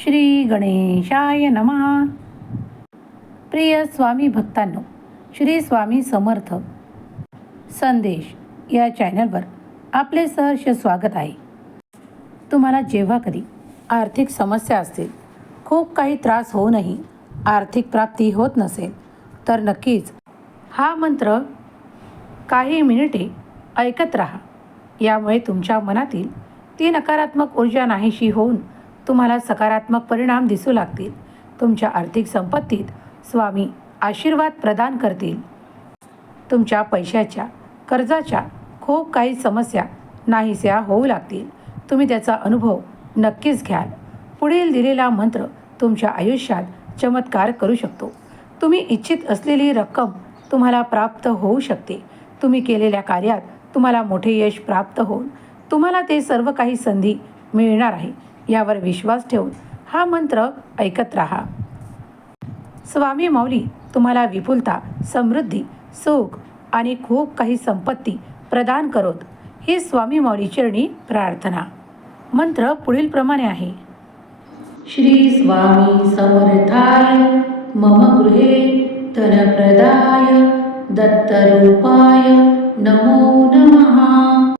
श्री गणेशाय नमः. प्रिय स्वामी भक्तांनो श्री स्वामी समर्थ संदेश या चॅनलवर आपले सहर्ष स्वागत आहे. तुम्हाला जेव्हा कधी आर्थिक समस्या असतील खूप काही त्रास होऊनही आर्थिक प्राप्ती होत नसेल तर नक्कीच हा मंत्र काही मिनिटे ऐकत राहा. यामुळे तुमच्या मनातील ती नकारात्मक ऊर्जा नाहीशी होऊन तुम्हाला सकारात्मक परिणाम दिसू लागतील. तुमच्या आर्थिक संपत्तीत स्वामी आशीर्वाद प्रदान करतील. तुमच्या पैशाच्या कर्जाच्या खूप काही समस्या नाहीस्या होऊ लागतील. तुम्ही त्याचा अनुभव नक्कीच घ्याल. पुढील दिलेला मंत्र तुमच्या आयुष्यात चमत्कार करू शकतो. तुम्ही इच्छित असलेली रक्कम तुम्हाला प्राप्त होऊ शकते. तुम्ही केलेल्या कार्यात तुम्हाला मोठे यश प्राप्त होऊन तुम्हाला ते सर्व काही संधी मिळणार आहे. यावर विश्वास ठेवून हा मंत्र ऐकत राहा. स्वामी माऊली तुम्हाला विपुलता समृद्धी सुख आणि खूप काही संपत्ती प्रदान करोत. ही स्वामी माऊली चरणी प्रार्थना. मंत्र पुढील प्रमाणे आहे. श्री स्वामी समर्थाय मम गृहे धनप्रदाय दत्तरूपाय नमो नमः.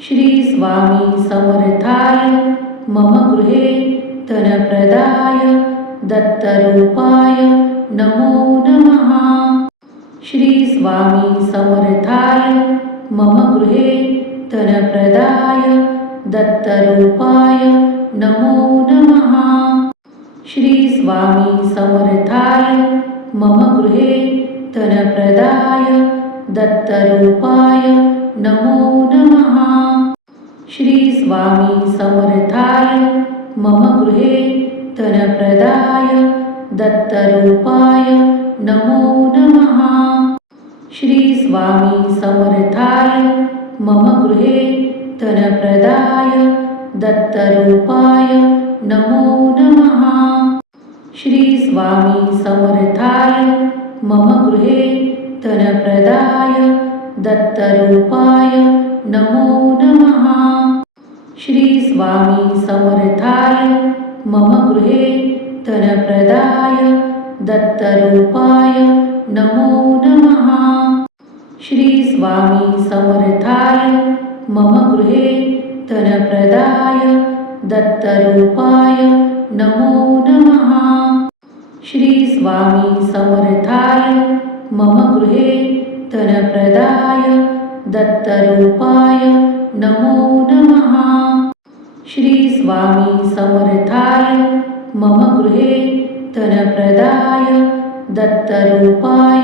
श्री स्वामी समर्थाय मम गृहे धनप्रदाय दत्तरूपाय नमो नमः। श्री स्वामी समर्थाय मम गृहे धनप्रदाय दत्तरूपाय नमो नमः। श्री स्वामी समर्थाय मम गृहे धनप्रदाय दत्तरूपाय नमो नमः। श्री स्वामी समर्थाय. मम गृहे धनप्रदाय दत्तरूपाय नमो नमः. श्री स्वामी समर्थाय. मम गृहे धनप्रदाय दत्तरूपाय नमो नमः. श्री स्वामी समर्थाय. मम गृहे धनप्रदाय दत्तरूपाय नमो नमः। श्री स्वामी समर्थाय मम गृहे धनप्रदाय दत्तरूपाय नमो नमः। श्री स्वामी समर्थाय मम गृहे धनप्रदाय दत्तरूपाय नमो नमः। श्री स्वामी समर्थाय मम गृहे धनप्रदाय दत्तरूपाय नमो नमः। श्री स्वामी समर्थाय मम गृहे धनप्रदाय दत्तरूपाय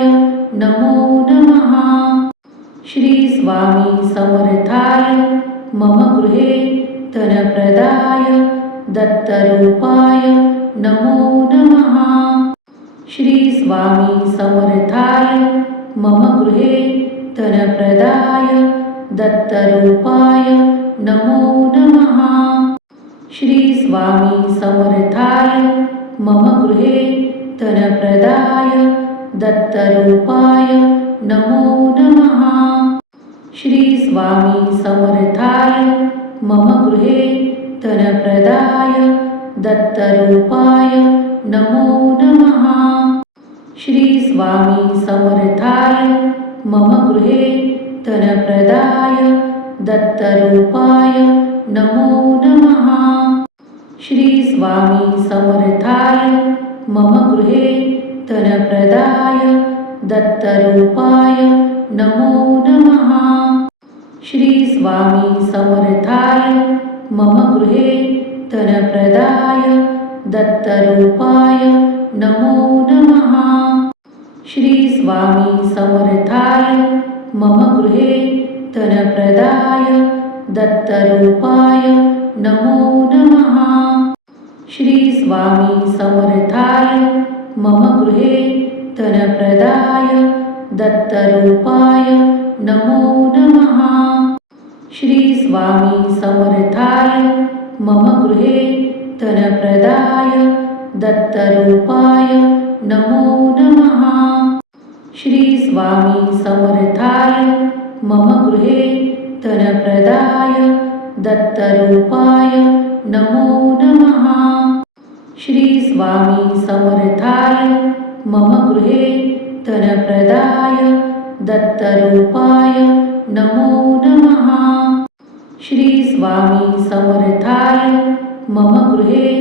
नमो नमः। श्री स्वामी समर्थाय मम गृहे धनप्रदाय दत्तरूपाय नमो नमः। श्री स्वामी समर्थाय मम गृहे धनप्रदाय दत्तरूपाय नमो नमः। श्री स्वामी समर्थाय मम गृहे धनप्रदाय दत्तरूपाय नमो नमः। श्री स्वामी समर्थाय मम गृहे धनप्रदाय दत्तरूपाय नमो नमः। श्री स्वामी समर्थाय मम गृहे धनप्रदाय दत्तरूपाय नमो नमः। श्री स्वामी समर्थाय मम गृहे धनप्रदाय दत्तरूपाय नमो नमः। श्री स्वामी समर्थाय मम गृहे धनप्रदाय दत्तरूपाय नमो नमः। श्री स्वामी समर्थाय मम गृहे धनप्रदाय दत्तरूपाय नमो नमः। श्री स्वामी समर्थाय मम गृहे धनप्रदाय दत्तरूपाय नमो नमः। श्री स्वामी समर्थाय मम गृहे धनप्रदाय दत्तरूपाय नमो नमः। श्री स्वामी समर्थाय मम गृहे धनप्रदाय दत्तरूपाय नमो नमः। श्री स्वामी समर्थाय मम गृहे धनप्रदाय दत्तरूपाय नमो नमः। श्री स्वामी समर्थाय मम गृहे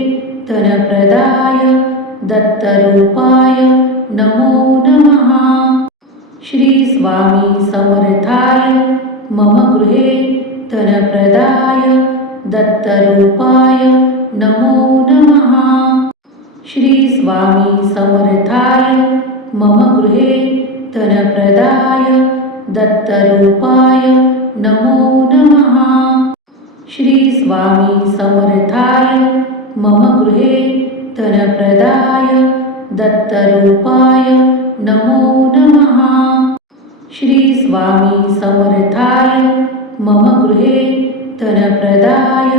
धनप्रदाय दत्तरूपाय नमो नमः। श्री स्वामी समर्थाय मम गृहे धनप्रदाय दत्तरूपाय नमो नमः। श्री स्वामी समर्थाय मम गृहे धनप्रदाय दत्तरूपाय नमो नमः। श्री स्वामी समर्थाय मम गृहे धनप्रदाय दत्तरूपाय नमो नमः। श्री स्वामी समर्थाय मम गृहे धनप्रदाय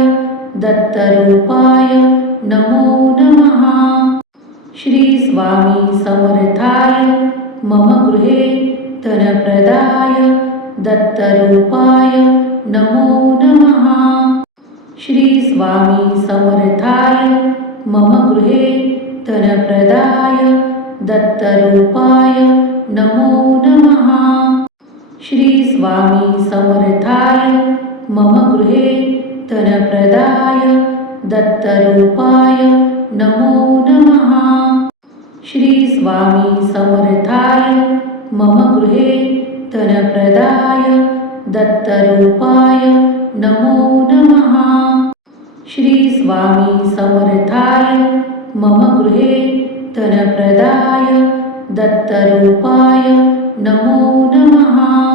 दत्तरूपाय नमो नमः। श्री स्वामी समर्थाय मम गृहे धनप्रदाय दत्तरूपाय नमो नमः। श्री स्वामी समर्थाय मम गृहे धनप्रदाय दत्तरूपाय नमो नमः। श्री स्वामी समर्थाय मम गृहे धनप्रदाय दत्तरूपाय नमो नमः। श्री स्वामी समर्थाय मम गृहे धनप्रदाय दत्तरूपाय नमो नमः। श्री स्वामी समर्थाय मम गृहे धनप्रदाय दत्तरूपाय नमो नमः।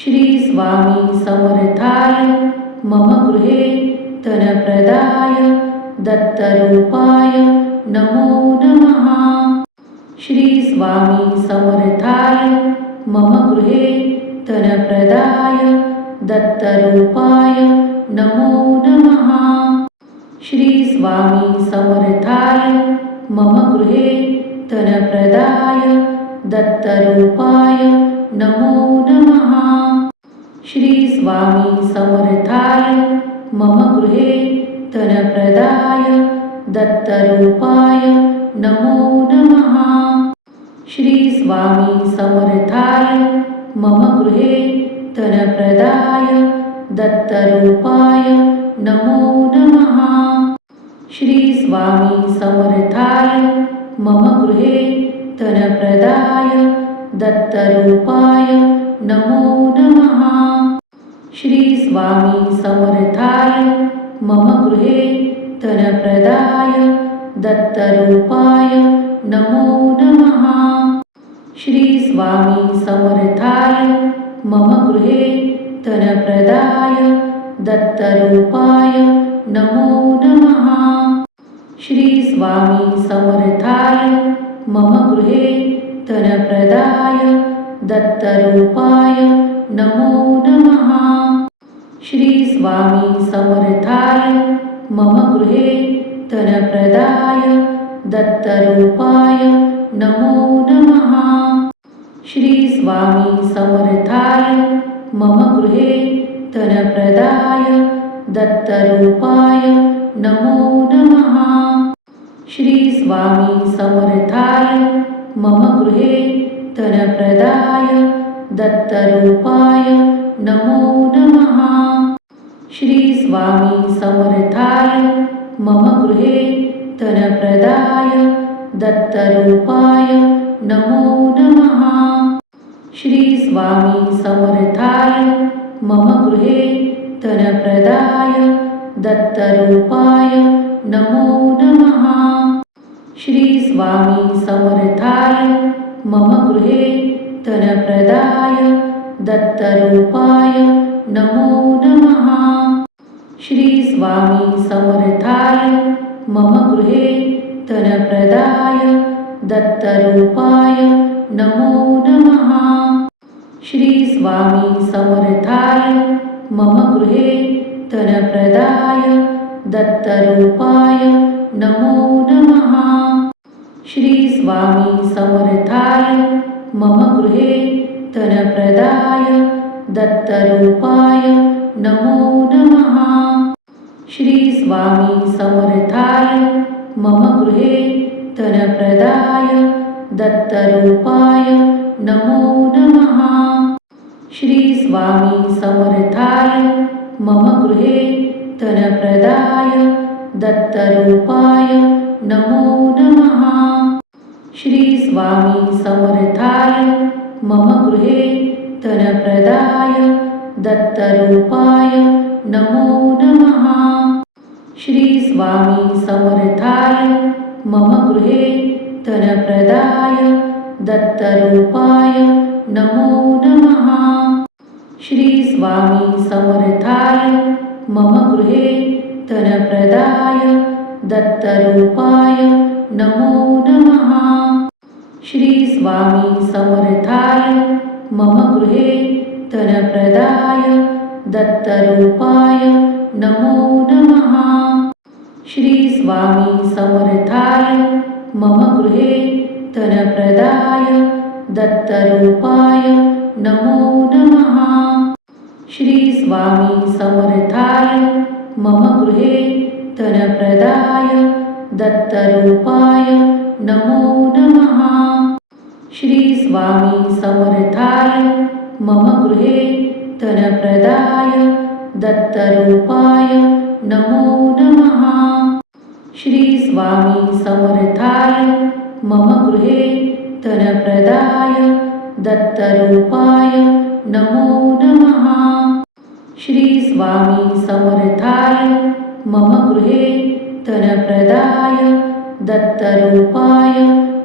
श्री स्वामी समर्थाय मम गृहे धनप्रदाय दत्तरूपाय नमो नमः। श्री स्वामी समर्थाय मम गृहे धनप्रदाय दत्तरूपाय नमो नमः। श्री स्वामी समर्थाय मम गृहे धनप्रदाय दत्तरूपाय नमो नमः। श्री स्वामी समर्थाय. मम गृहे धनप्रदाय दत्तरूपाय नमो नमः. श्री स्वामी समर्थाय. मम गृहे धनप्रदाय दत्तरूपाय नमो नमः. श्री स्वामी समर्थाय. मम गृहे धनप्रदाय दत्तरूपाय नमो नमः. श्री स्वामी समर्थाय. मम गृहे धनप्रदाय दत्तरूपाय नमो नमः. श्री स्वामी समर्थाय. मम गृहे धनप्रदाय दत्तरूपाय नमो नमः. श्री स्वामी समर्थाय. मम गृहे धनप्रदाय दत्तरूपाय नमो नमः. श्री स्वामी समर्थाय मम गृहे धनप्रदाय दत्तरूपाय नमो नमः। श्री स्वामी समर्थाय मम गृहे धनप्रदाय दत्तरूपाय नमो नमः। श्री स्वामी समर्थाय मम गृहे धनप्रदाय दत्तरूपाय नमो नमः। श्री स्वामी समर्थाय. मम गृहे धनप्रदाय दत्तरूपाय नमो नमः. श्री स्वामी समर्थाय. मम गृहे धनप्रदाय दत्तरूपाय नमो नमः. श्री स्वामी समर्थाय. मम गृहे धनप्रदाय दत्तरूपाय नमो नमः. श्री स्वामी समर्थाय मम गृहे धनप्रदाय दत्तरूपाय नमो नमः। श्री स्वामी समर्थाय मम गृहे धनप्रदाय दत्तरूपाय नमो नमः। श्री स्वामी समर्थाय मम गृहे धनप्रदाय दत्तरूपाय नमो नमः। श्री स्वामी समर्थाय. मम गृहे धनप्रदाय दत्तरूपाय नमो नमः. श्री स्वामी समर्थाय. मम गृहे धनप्रदाय दत्तरूपाय नमो नमः. श्री स्वामी समर्थाय. मम गृहे धनप्रदाय दत्तरूपाय नमो नमः. श्री स्वामी समर्थाय मम गृहे धनप्रदाय दत्तरूपाय नमो नमः। श्री स्वामी समर्थाय मम गृहे धनप्रदाय दत्तरूपाय नमो नमः। श्री स्वामी समर्थाय मम गृहे धनप्रदाय दत्तरूपाय नमो नमः। श्री स्वामी समर्थाय. मम गृहे धनप्रदाय दत्तरूपाय नमो नमः. श्री स्वामी समर्थाय मम गृहे धनप्रदाय दत्तरूपाय नमो नमः. श्री स्वामी समर्थाय मम गृहे धनप्रदाय दत्तरूपाय नमो नमः. श्री स्वामी समर्थाय. मम गृहे धनप्रदाय दत्तरूपाय नमो नमः. श्री स्वामी समर्थाय. मम गृहे धनप्रदाय दत्तरूपाय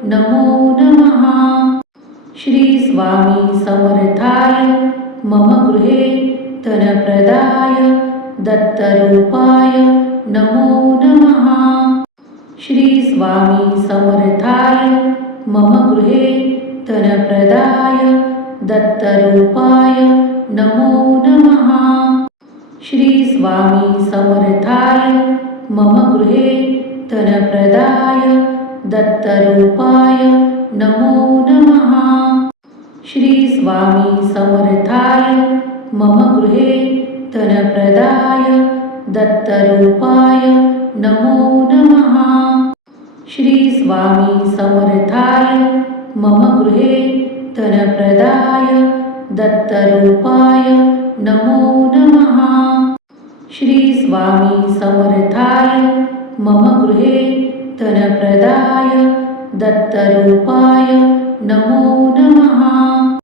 नमो नमः. श्री स्वामी समर्थाय. मम गृहे धनप्रदाय दत्तरूपाय नमो नमः. श्री स्वामी समर्थाय. मम गृहे धनप्रदाय दत्तरूपाय नमो नमः. श्री स्वामी समर्थाय. मम गृहे धनप्रदाय दत्तरूपाय नमो नमः. श्री स्वामी समर्थाय. मम गृहे धनप्रदाय दत्तरूपाय नमो नमः. श्री स्वामी समर्थाय. मम गृहे धनप्रदाय दत्तरूपाय. नमो नमः. श्री स्वामी समर्थाय. मम गृहे धनप्रदाय दत्तरूपाय. नमो नमः.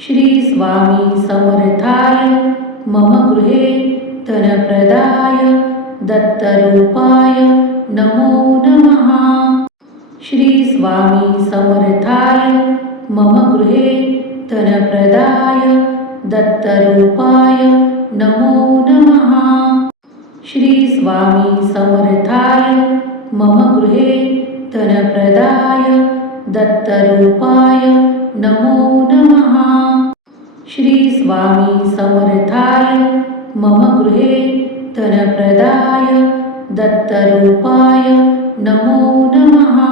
श्री स्वामी समर्थाय. मम गृहे धनप्रदाय दत्तरूपाय. नमो नमः. श्री स्वामी समर्थाय मम गृहे धनप्रदाय दत्तरूपाय नमो नमः। श्री स्वामी समर्थाय मम गृहे धनप्रदाय दत्तरूपाय नमो नमः। श्री स्वामी समर्थाय मम गृहे धनप्रदाय दत्तरूपाय नमो नमः।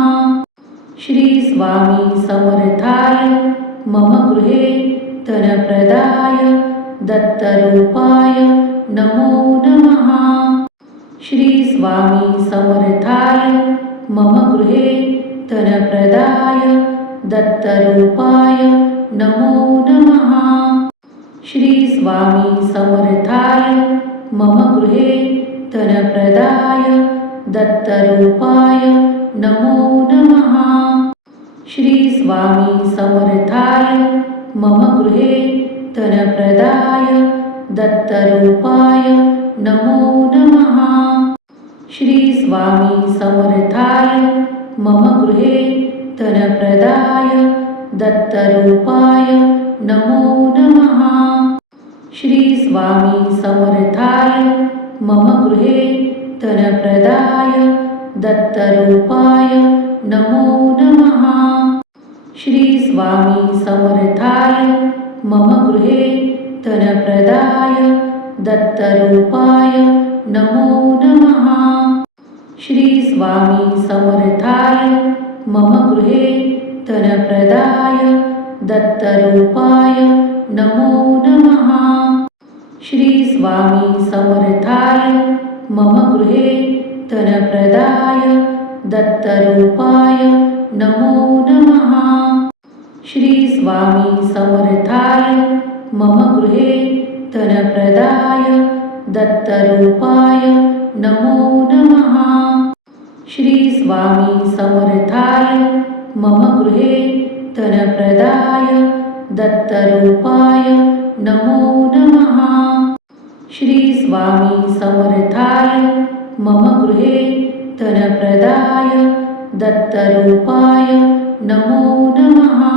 श्री स्वामी समर्थाय. मम गृहे धनप्रदाय दत्तरूपाय नमो नमः. श्री स्वामी समर्थाय. मम गृहे धनप्रदाय दत्तरूपाय नमो नमः. श्री स्वामी समर्थाय. मम गृहे धनप्रदाय दत्तरूपाय नमो नमः. श्री स्वामी समर्थाय. मम गृहे धनप्रदाय दत्तरूपाय नमो नमः. श्री स्वामी समर्थाय. मम गृहे धनप्रदाय दत्तरूपाय नमो नमः. श्री स्वामी समर्थाय. मम गृहे धनप्रदाय दत्तरूपाय नमो नमः. श्री स्वामी समर्थाय मम गृहे धनप्रदाय दत्तरूपाय नमो नमः। श्री स्वामी समर्थाय मम गृहे धनप्रदाय दत्तरूपाय नमो नमः। श्री स्वामी समर्थाय मम गृहे धनप्रदाय दत्तरूपाय नमो नमः। श्री स्वामी समर्थाय. मम गृहे धनप्रदाय दत्तरूपाय नमो नमः. श्री स्वामी समर्थाय मम गृहे धनप्रदाय दत्तरूपाय नमो नमः. श्री स्वामी समर्थाय मम गृहे धनप्रदाय दत्तरूपाय नमो नमः.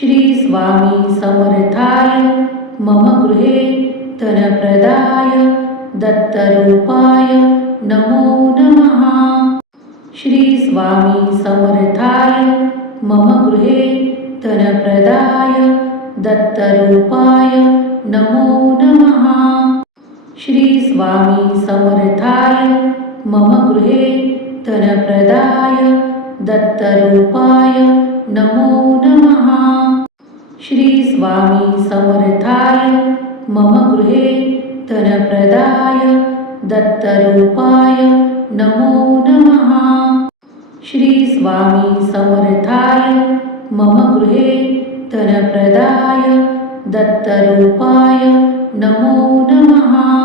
श्री स्वामी समर्थाय. मम गृहे धनप्रदाय दत्तरूपाय नमो नमः. श्री स्वामी समर्थाय. मम गृहे धनप्रदाय दत्तरूपाय नमो नमः. श्री स्वामी समर्थाय. मम गृहे धनप्रदाय दत्तरूपाय नमो नमः. श्री स्वामी समर्थाय. मम गृहे धनप्रदाय दत्तरूपाय नमो नमः. श्री स्वामी समर्थाय. मम गृहे धनप्रदाय दत्तरूपाय नमो नमः.